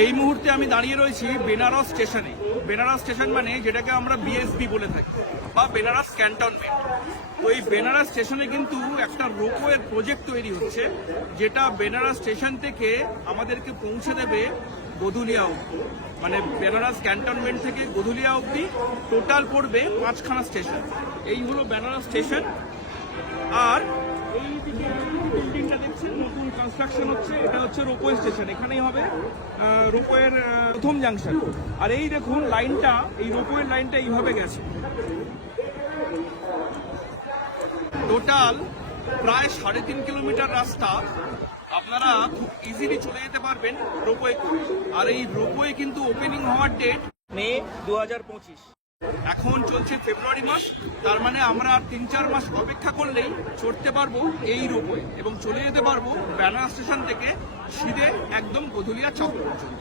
এই মুহূর্তে আমি দাঁড়িয়ে রয়েছি বেনারস স্টেশনে। বেনারস স্টেশন মানে যেটাকে আমরা বিএসবি বলে থাকি বা বেনারস ক্যান্টনমেন্ট। তো এই বেনারস স্টেশনে কিন্তু একটা রোপওয়ের প্রজেক্ট তৈরি হচ্ছে, যেটা বেনারস স্টেশন থেকে আমাদেরকে পৌঁছে দেবে গধুলিয়া অবধি। মানে বেনারস ক্যান্টনমেন্ট থেকে গধুলিয়া অবধি টোটাল পড়বে 5খানা স্টেশন। এই হলো বেনারস স্টেশন। আর এইদিকে বিল্ডিংটা দেখছেন নতুন কনস্ট্রাকশন হচ্ছে, এটা হচ্ছে রোপওয়ে স্টেশন। এখানেই হবে রোপওয়ের প্রথম জাংশন। আর এই দেখুন লাইনটা, এই রোপওয়ের লাইনটা এইভাবে গেছে। টোটাল প্রায় 3.5 কিলোমিটার রাস্তা আপনারা খুব ইজিলি চলে যেতে পারবেন রোপওয়ে করে। আর এই রোপওয়ে কিন্তু ওপেনিং হওয়ার ডেট মে 2025। এখন চলছে ফেব্রুয়ারি মাস, তার মানে আমরা আর 3-4 মাস অপেক্ষা করলেই চড়তে পারবো এই রোপওয়ে এবং চলে যেতে পারবো বেনারস স্টেশন থেকে সিধে একদম গধুলিয়া চক পর্যন্ত।